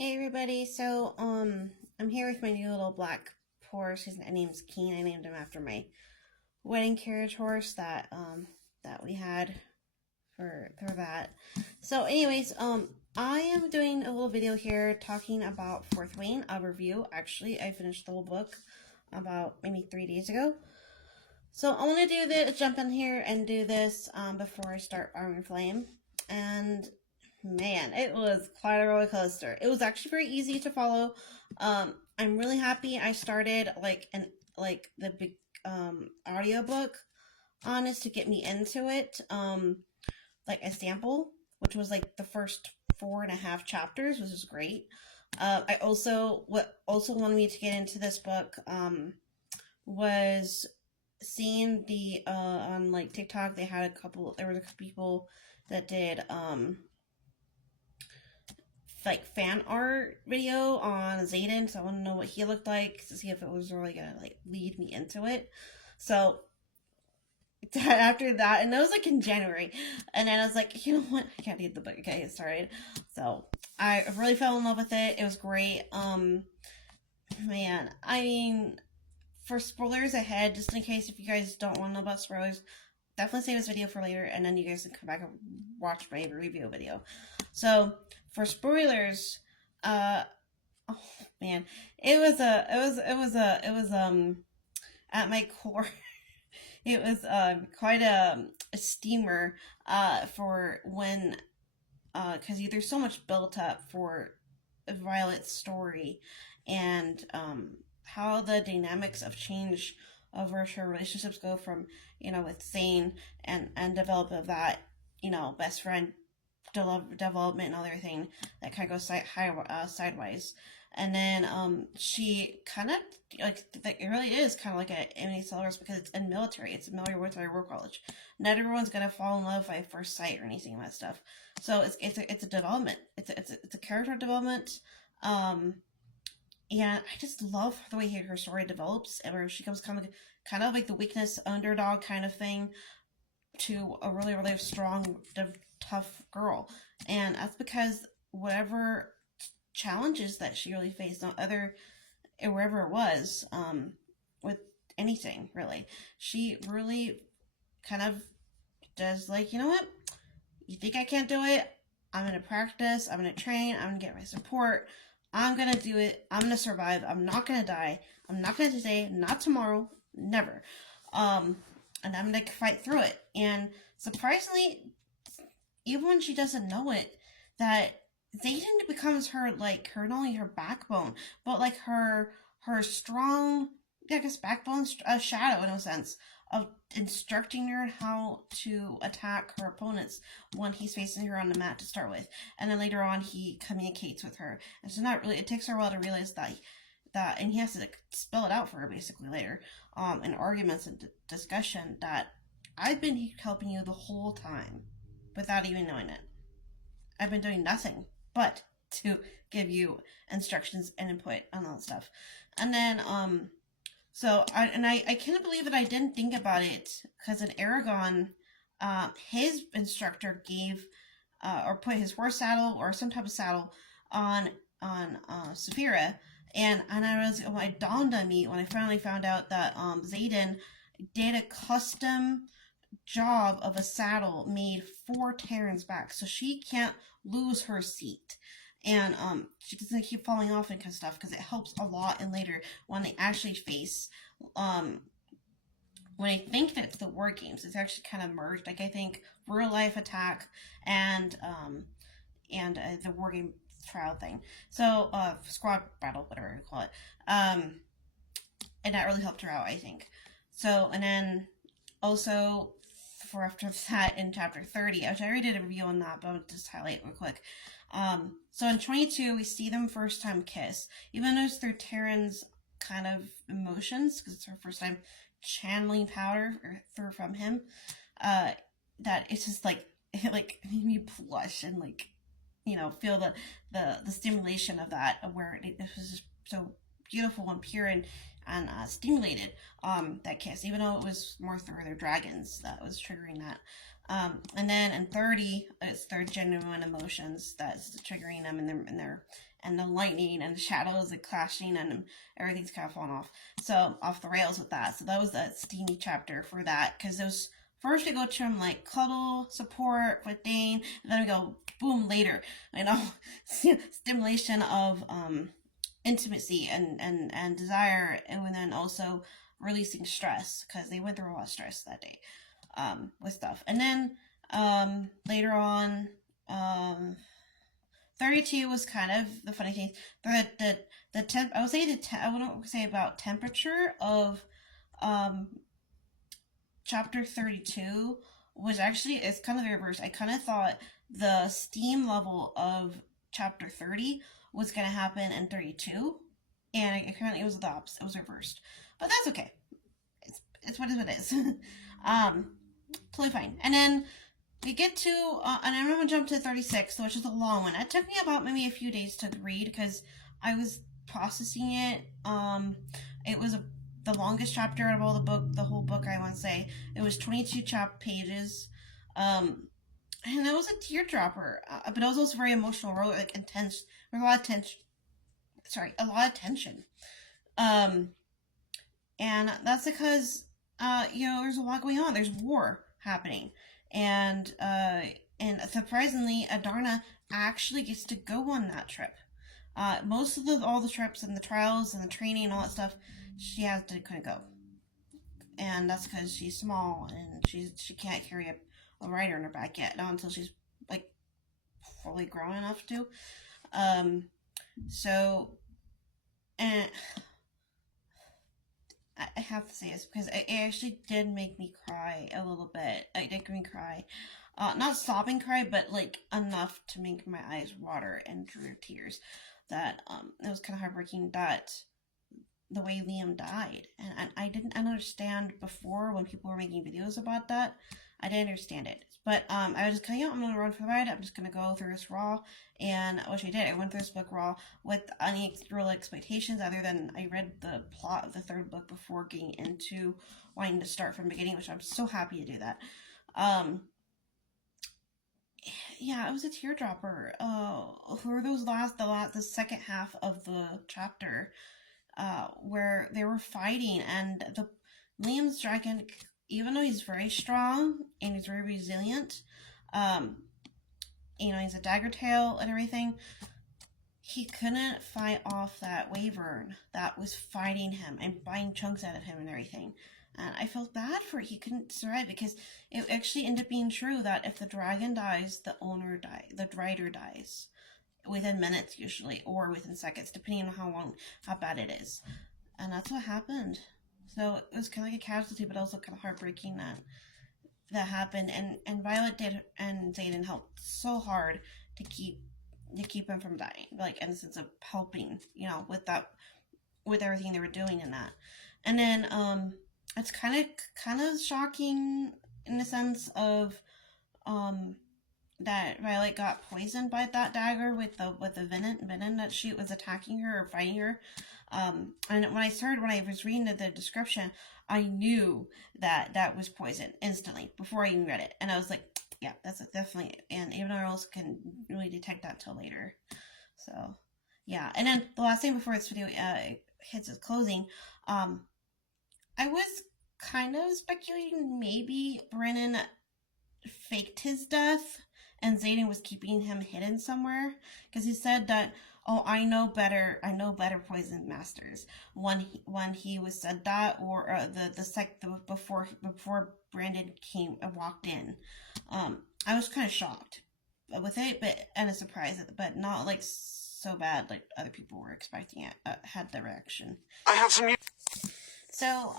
Hey everybody, so I'm here with my new little black horse. His name's Keen. I named him after my wedding carriage horse that we had for that. So anyways, I am doing a little video here talking about Fourth Wing, a review. Actually, I finished the whole book about maybe 3 days ago. So I want to do this, jump in here and do this before I start Iron Flame. And man, it was quite a roller coaster. It was actually very easy to follow. I'm really happy I started like the big audiobook on this to get me into it. Like a sample, which was like the first 4.5 chapters, which is great. What also wanted me to get into this book was seeing the on like TikTok. There was a couple people that did like fan art video on Zayden, so I want to know what he looked like to see if it was really gonna like lead me into it. So after that, and that was like in January, and then I was like, you know what, I can't read the book. Okay, get started. So I really fell in love with it. It was great. Man, I mean, for spoilers ahead, just in case if you guys don't want to know about spoilers, definitely save this video for later, and then you guys can come back and watch my review video. So for spoilers, oh man, it was at my core, it was quite a steamer for when because there's so much built up for Violet's story and how the dynamics of change over her relationships go from with Zane and development of that best friend development and everything that kind of goes sideways. And then she kind of like it really is kind of like a Emily Sellers because it's in military. It's a military war college. Not everyone's gonna fall in love by first sight or anything of that stuff. So it's a development. It's a character development. And I just love the way her story develops, and where she comes kind of like the weakness underdog kind of thing to a really really strong, tough girl, and that's because whatever challenges that she really faced on other wherever it was, with anything really, she really kind of does like, you know what, you think I can't do it? I'm gonna practice. I'm gonna train. I'm gonna get my support. I'm gonna do it. I'm gonna survive. I'm not gonna die. I'm not gonna today. Not tomorrow. Never. And I'm gonna fight through it. And surprisingly, even when she doesn't know it, that Zayden becomes her like her not only her backbone, but like her strong, I guess, backbone, shadow in a sense of instructing her how to attack her opponents when he's facing her on the mat to start with, and then later on he communicates with her. And so not really, it takes her a while to realize and he has to like, spell it out for her basically later, in arguments and discussion, that I've been helping you the whole time without even knowing it. I've been doing nothing but to give you instructions and input on all that stuff. And then so I can't believe that I didn't think about it, because in Aragon, his instructor gave or put his horse saddle or some type of saddle on Saphira, and I was, oh, it dawned on me when I finally found out that Zayden did a custom job of a saddle made for Taryn's back, so she can't lose her seat, and she doesn't keep falling off and kind of stuff, because it helps a lot in later when they actually face when I think that it's the war games, it's actually kind of merged, like I think real life attack and the war game trial thing, so squad battle, whatever you call it, and that really helped her out, I think. So, and then also for after that in chapter 30, which I already did a review on that, but I'll just highlight it real quick. So in 22, we see them first time kiss, even though it's through Taryn's kind of emotions, because it's her first time channeling power through from him. That it's just like it like made me blush and like feel the stimulation of that, where it was just so beautiful and pure and stimulated, that kiss, even though it was more through their dragons that was triggering that. And then in 30, it's their genuine emotions that's triggering them, and the lightning and the shadows and clashing, and everything's kind of falling off the rails with that. So that was that steamy chapter for that, because those first we go to him like cuddle support with Dane, and then we go boom later, stimulation of intimacy and desire, and then also releasing stress, because they went through a lot of stress that day with stuff. And then later on, 32 was kind of the funny thing. The temp, I would say I wouldn't say about temperature of chapter 32 was actually, it's kind of the reverse. I kind of thought the steam level of chapter 30 was going to happen in 32, and apparently it was the opposite. It was reversed, but that's okay. It's what it is. Totally fine. And then we get to, and I'm going to jump to 36, which is a long one. It took me about maybe a few days to read because I was processing it. It was the longest chapter of all the whole book, I want to say. It was 22 pages. And it was a teardropper, but it was also very emotional, really like intense. There was a lot of tension. A lot of tension. And that's because, there's a lot going on. There's war happening. And surprisingly, Adarna actually gets to go on that trip. Most of all the trips and the trials and the training and all that stuff, she couldn't go. And that's because she's small and she can't carry a rider on her back yet, not until she's like fully grown enough to. And I have to say this because it actually did make me cry a little bit. It did make me cry. Not sobbing cry, but like enough to make my eyes water and drew tears. That it was kind of heartbreaking that the way Liam died. And I didn't understand before when people were making videos about that. I didn't understand it. But I was just kind of, I'm going to run for the ride. I'm just going to go through this raw. And which I did. I went through this book raw with any real expectations other than I read the plot of the third book before getting into wanting to start from the beginning, which I'm so happy to do that. Yeah, it was a teardropper. For the second half of the chapter, where they were fighting, and Liam's dragon, even though he's very strong and he's very resilient, he's a dagger tail and everything, he couldn't fight off that wyvern that was fighting him and biting chunks out of him and everything. And I felt bad for it. He couldn't survive because it actually ended up being true that if the dragon dies, the rider dies within minutes usually, or within seconds, depending on how bad it is. And that's what happened. So it was kind of like a casualty, but also kind of heartbreaking that happened. And Violet did, and Xaden helped so hard to keep him from dying, like in the sense of helping, with everything they were doing in that. And then it's kind of shocking in the sense of that Violet got poisoned by that dagger with the venom that she was attacking her or fighting her. And when I was reading the description, I knew that was poison instantly before I even read it, and I was like, yeah, that's definitely. And even no one else can really detect that till later. So yeah, and then the last thing before this video hits its closing, I was kind of speculating maybe Brennan faked his death and Xaden was keeping him hidden somewhere, because he said that, oh, I know better poison masters when he was said that, or before Brandon walked in. I was kind of shocked with it, and a surprise, but not like so bad like other people were expecting it. Had the reaction. I have some. So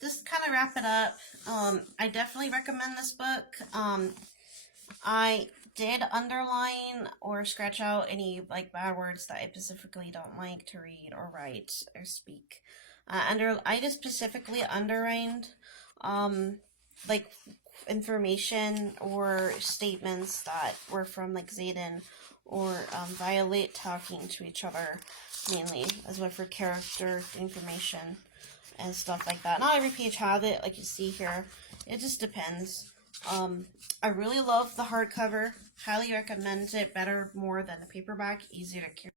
just kind of wrap it up. I definitely recommend this book. I did underline or scratch out any like bad words that I specifically don't like to read or write or speak. I just specifically underlined like information or statements that were from like Xaden or Violet talking to each other, mainly as well for character information and stuff like that. Not every page has it, like you see here. It just depends. I really love the hardcover. Highly recommend it. Better more than the paperback. Easier to carry.